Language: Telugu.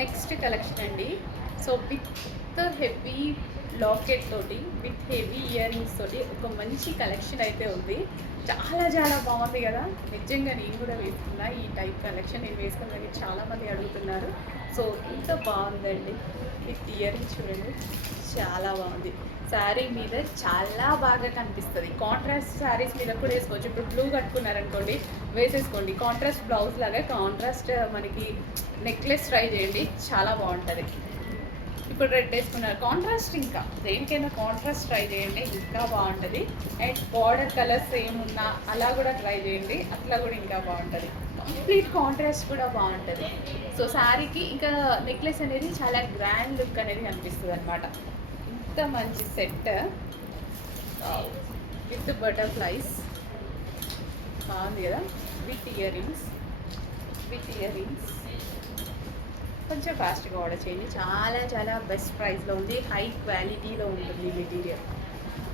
నెక్స్ట్ కలెక్షన్ అండి. సో విత్ హెవీ లాకెట్ తోటి, విత్ హెవీ ఇయర్ రింగ్స్ తోటి ఒక మంచి కలెక్షన్ అయితే ఉంది. చాలా చాలా బాగుంది కదా. నిజంగా నేను కూడా వేసుకున్నా ఈ టైప్ కలెక్షన్. నేను వేసుకున్నది చాలామంది అడుగుతున్నారు. సో ఇంత బాగుందండి. విత్ ఇయర్ రింగ్స్ చూడండి, చాలా బాగుంది. శారీ మీద చాలా బాగా కనిపిస్తుంది. కాంట్రాస్ట్ శారీస్ మీద కూడా వేసుకోవచ్చు. ఇప్పుడు బ్లూ కట్టుకున్నారనుకోండి, వేసేసుకోండి. కాంట్రాస్ట్ బ్లౌజ్ లాగా కాంట్రాస్ట్ మనకి నెక్లెస్ ట్రై చేయండి, చాలా బాగుంటుంది. ఇప్పుడు రెడ్ వేసుకున్నారు, కాంట్రాస్ట్ ఇంకా దేనికైనా కాంట్రాస్ట్ ట్రై చేయండి, ఇంకా బాగుంటుంది. అండ్ బార్డర్ కలర్స్ ఏమున్నా అలా కూడా ట్రై చేయండి, అట్లా కూడా ఇంకా బాగుంటుంది. కంప్లీట్ కాంట్రాస్ట్ కూడా బాగుంటుంది. సో శారీకి ఇంకా నెక్లెస్ అనేది చాలా గ్రాండ్ లుక్ అనేది కనిపిస్తుంది అనమాట. ఇంత మంచి సెట్ విత్ బటర్ఫ్లైస్ బాగుంది కదా. విత్ ఇయర్ రింగ్స్, కొంచెం ఫాస్ట్గా ఆర్డర్ చేయండి. చాలా చాలా బెస్ట్ ప్రైస్లో ఉంది, హై క్వాలిటీలో ఉంటుంది మెటీరియల్.